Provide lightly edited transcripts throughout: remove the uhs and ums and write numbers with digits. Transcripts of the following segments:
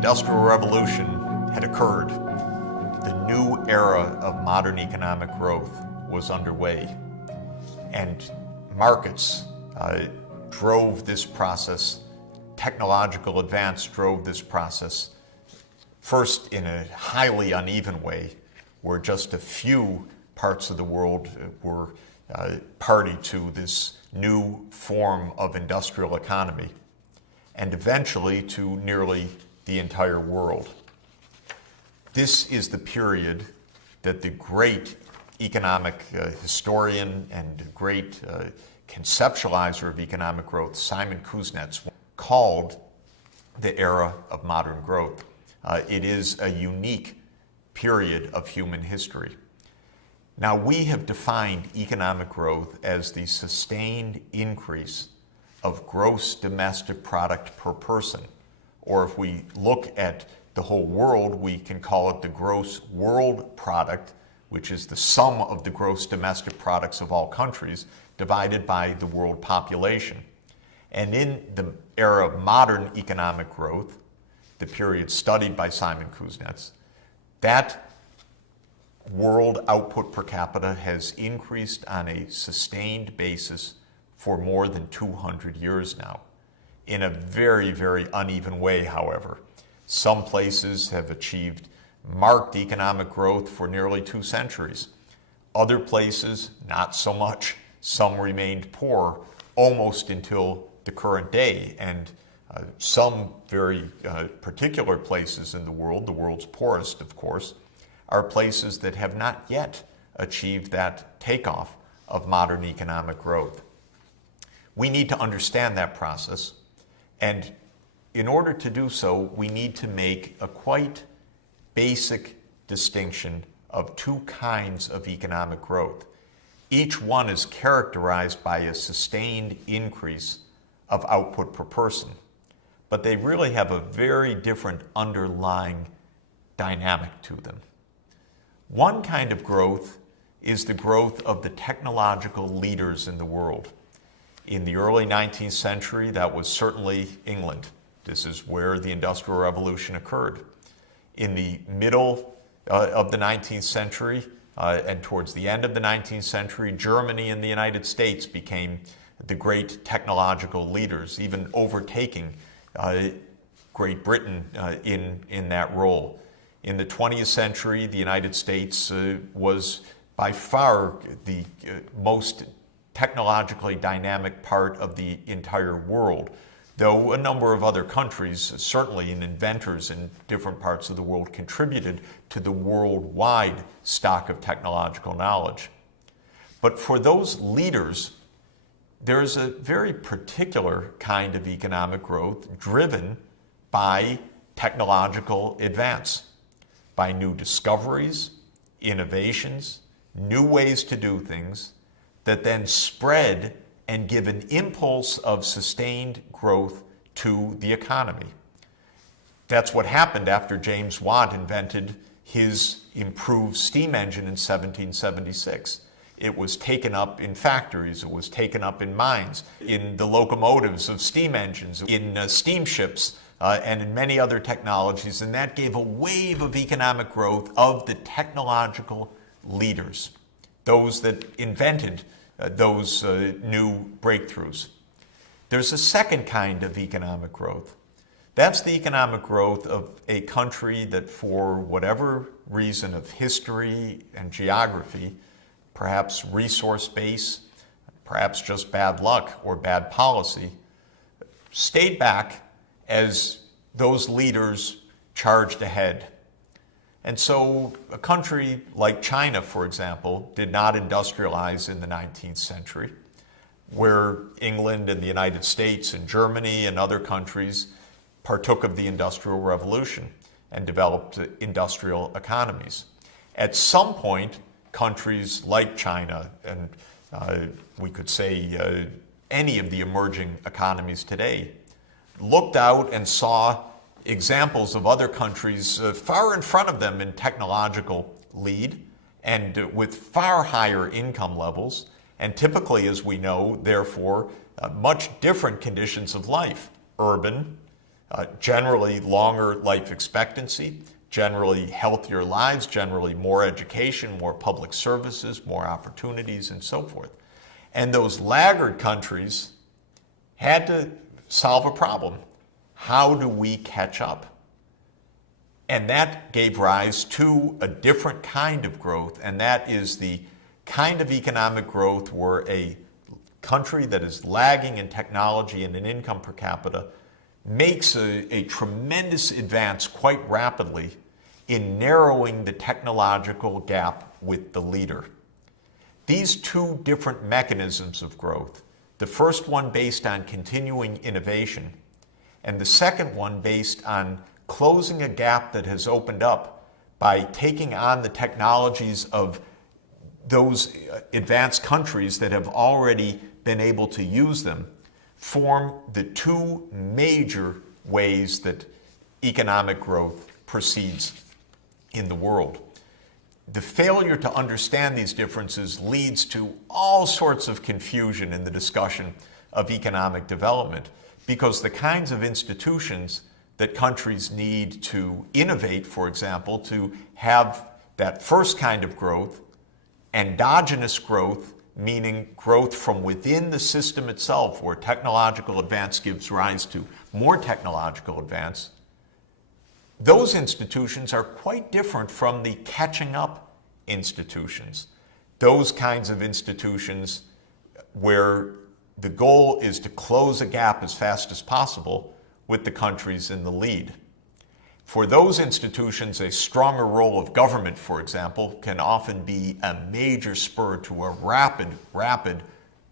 Industrial Revolution had occurred. The new era of modern economic growth was underway, and markets drove this process. Technological advance drove this process, first in a highly uneven way, where just a few parts of the world were party to this new form of industrial economy, and eventually to nearly the entire world. This is the period that the great economic historian and great conceptualizer of economic growth, Simon Kuznets, called the era of modern growth. It is a unique period of human history. Now, we have defined economic growth as the sustained increase of gross domestic product per person, or if we look at the whole world, we can call it the gross world product, which is the sum of the gross domestic products of all countries divided by the world population. And in the era of modern economic growth, the period studied by Simon Kuznets, that world output per capita has increased on a sustained basis for more than 200 years now. In a very, very uneven way, however. Some places have achieved marked economic growth for nearly 2 centuries. Other places, not so much. Some remained poor almost until the current day. And some very particular places in the world's poorest, of course, are places that have not yet achieved that takeoff of modern economic growth. We need to understand that process, and in order to do so, we need to make a quite basic distinction of 2 kinds of economic growth. Each one is characterized by a sustained increase of output per person, but they really have a very different underlying dynamic to them. One kind of growth is the growth of the technological leaders in the world. In the early 19th century, that was certainly England. This is where the Industrial Revolution occurred. In the middle of the 19th century and towards the end of the 19th century, Germany and the United States became the great technological leaders, even overtaking Great Britain in that role. In the 20th century, the United States was by far the most technologically dynamic part of the entire world, though a number of other countries, certainly and inventors in different parts of the world, contributed to the worldwide stock of technological knowledge. But for those leaders, there's a very particular kind of economic growth driven by technological advance, by new discoveries, innovations, new ways to do things that then spread and give an impulse of sustained growth to the economy. That's what happened after James Watt invented his improved steam engine in 1776. It was taken up in factories, it was taken up in mines, in the locomotives of steam engines, in steamships, and in many other technologies, and that gave a wave of economic growth of the technological leaders, those that invented those new breakthroughs. There's a second kind of economic growth. That's the economic growth of a country that, for whatever reason of history and geography, perhaps resource base, perhaps just bad luck or bad policy, stayed back as those leaders charged ahead. And so a country like China, for example, did not industrialize in the 19th century, where England and the United States and Germany and other countries partook of the Industrial Revolution and developed industrial economies. At some point, countries like China and we could say any of the emerging economies today looked out and saw examples of other countries far in front of them in technological lead and with far higher income levels, and typically, as we know, therefore, much different conditions of life, urban, generally longer life expectancy, generally healthier lives, generally more education, more public services, more opportunities, and so forth. And those laggard countries had to solve a problem. How do we catch up? And that gave rise to a different kind of growth, and that is the kind of economic growth where a country that is lagging in technology and in income per capita makes a tremendous advance quite rapidly in narrowing the technological gap with the leader. These two different mechanisms of growth, the first one based on continuing innovation, and the second one based on closing a gap that has opened up by taking on the technologies of those advanced countries that have already been able to use them, form the two major ways that economic growth proceeds in the world. The failure to understand these differences leads to all sorts of confusion in the discussion of economic development, because the kinds of institutions that countries need to innovate, for example, to have that first kind of growth, endogenous growth, meaning growth from within the system itself, where technological advance gives rise to more technological advance, those institutions are quite different from the catching up institutions. Those kinds of institutions where the goal is to close a gap as fast as possible with the countries in the lead. For those institutions, a stronger role of government, for example, can often be a major spur to a rapid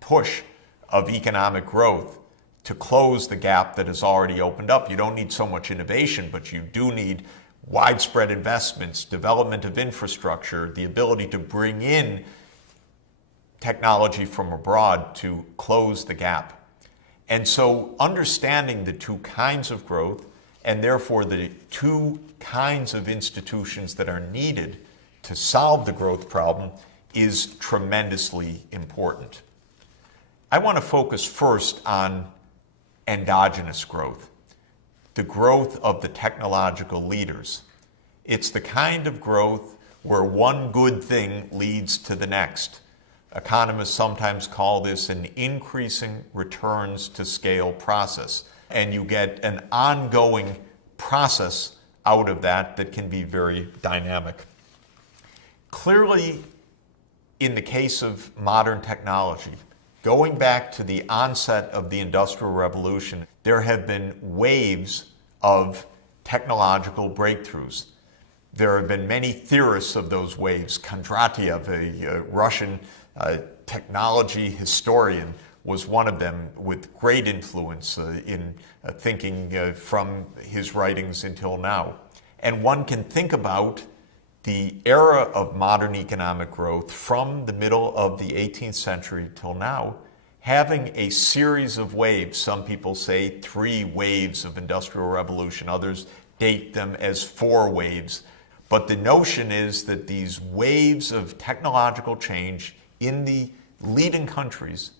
push of economic growth to close the gap that has already opened up. You don't need so much innovation, but you do need widespread investments, development of infrastructure, the ability to bring in technology from abroad to close the gap. And so understanding the two kinds of growth, and therefore the two kinds of institutions that are needed to solve the growth problem, is tremendously important. I want to focus first on endogenous growth, the growth of the technological leaders. It's the kind of growth where one good thing leads to the next. Economists sometimes call this an increasing returns to scale process. And you get an ongoing process out of that that can be very dynamic. Clearly, in the case of modern technology, going back to the onset of the Industrial Revolution, there have been waves of technological breakthroughs. There have been many theorists of those waves. Kondratiev, a Russian technology historian, was one of them, with great influence in thinking from his writings until now. And one can think about the era of modern economic growth from the middle of the 18th century till now, having a series of waves. Some people say 3 waves of industrial revolution, others date them as 4 waves. But the notion is that these waves of technological change in the leading countries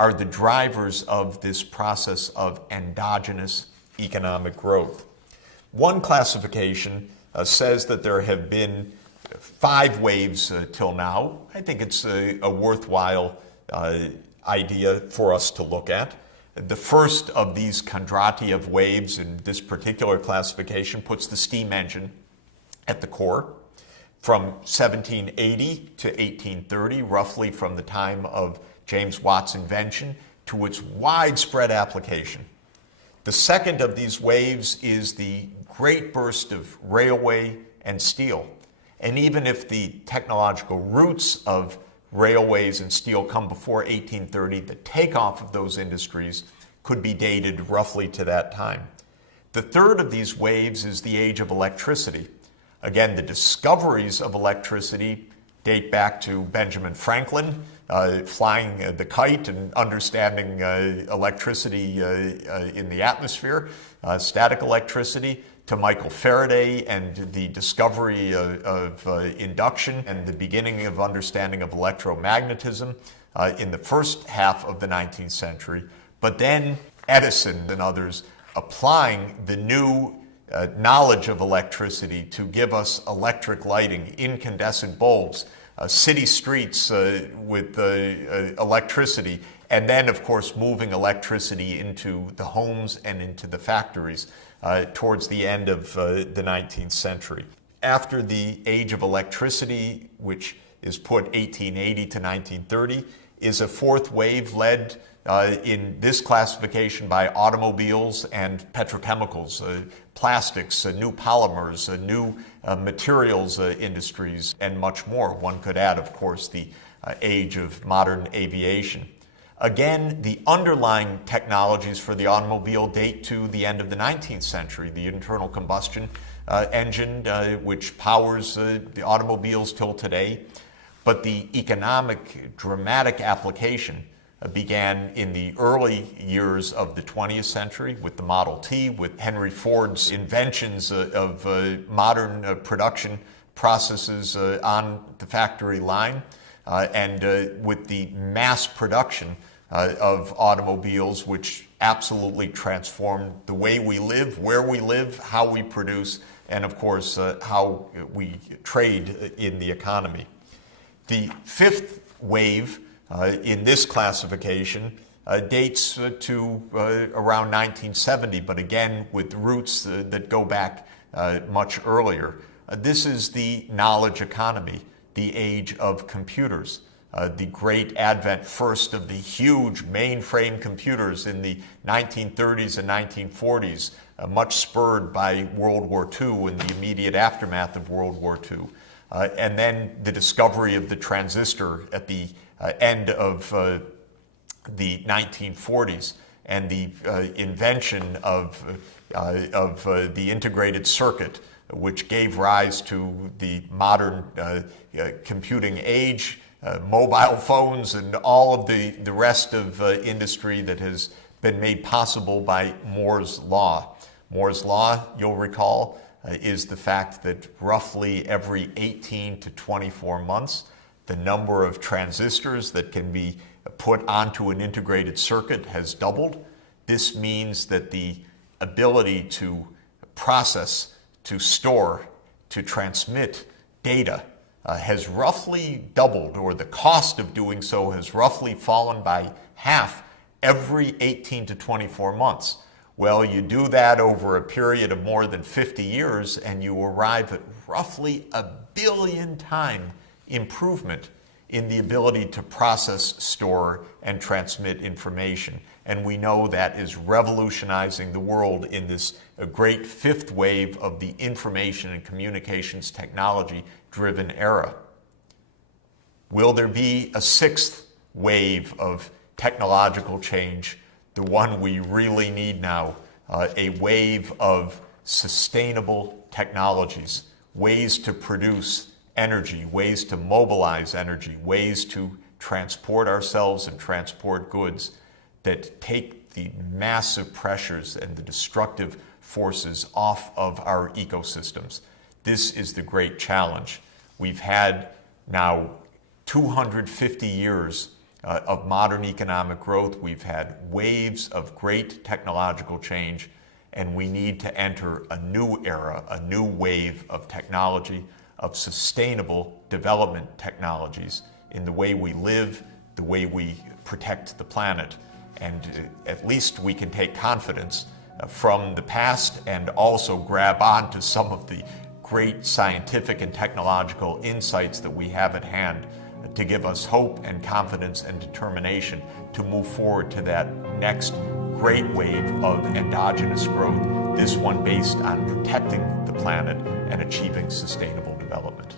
are the drivers of this process of endogenous economic growth. One classification says that there have been 5 waves till now. I think it's a worthwhile idea for us to look at. The first of these Kondratiev waves in this particular classification puts the steam engine at the core. From 1780 to 1830, roughly from the time of James Watt's invention to its widespread application. The second of these waves is the great burst of railway and steel. And even if the technological roots of railways and steel come before 1830, the takeoff of those industries could be dated roughly to that time. The third of these waves is the age of electricity. Again, the discoveries of electricity date back to Benjamin Franklin, flying the kite and understanding electricity in the atmosphere, static electricity, to Michael Faraday and the discovery of induction and the beginning of understanding of electromagnetism in the first half of the 19th century. But then Edison and others applying the new knowledge of electricity to give us electric lighting, incandescent bulbs, city streets with electricity, and then, of course, moving electricity into the homes and into the factories towards the end of the 19th century. After the age of electricity, which is put 1880 to 1930, is a fourth wave led in this classification by automobiles and petrochemicals, plastics, new polymers, new materials industries, and much more. One could add, of course, the age of modern aviation. Again, the underlying technologies for the automobile date to the end of the 19th century. The internal combustion engine, which powers the automobiles till today. But the economic, dramatic application began in the early years of the 20th century with the Model T, with Henry Ford's inventions of modern production processes on the factory line, and with the mass production of automobiles, which absolutely transformed the way we live, where we live, how we produce, and of course, how we trade in the economy. The fifth wave in this classification dates to around 1970, but again with roots that go back much earlier. This is the knowledge economy, the age of computers, the great advent first of the huge mainframe computers in the 1930s and 1940s, much spurred by World War II and the immediate aftermath of World War II. And then the discovery of the transistor at the end of the 1940s, and the invention of the integrated circuit, which gave rise to the modern computing age, mobile phones, and all of the rest of industry that has been made possible by Moore's Law. Moore's Law, you'll recall, is the fact that roughly every 18 to 24 months, the number of transistors that can be put onto an integrated circuit has doubled. This means that the ability to process, to store, to transmit data has roughly doubled, or the cost of doing so has roughly fallen by half every 18 to 24 months. Well, you do that over a period of more than 50 years, and you arrive at roughly 1 billion time improvement in the ability to process, store, and transmit information. And we know that is revolutionizing the world in this great fifth wave of the information and communications technology-driven era. Will there be a sixth wave of technological change, the one we really need now, a wave of sustainable technologies, ways to produce energy, ways to mobilize energy, ways to transport ourselves and transport goods that take the massive pressures and the destructive forces off of our ecosystems. This is the great challenge. We've had now 250 years of modern economic growth. We've had waves of great technological change, and we need to enter a new era, a new wave of technology, of sustainable development technologies in the way we live, the way we protect the planet. And at least we can take confidence from the past and also grab on to some of the great scientific and technological insights that we have at hand to give us hope and confidence and determination to move forward to that next great wave of endogenous growth, this one based on protecting the planet and achieving sustainable development.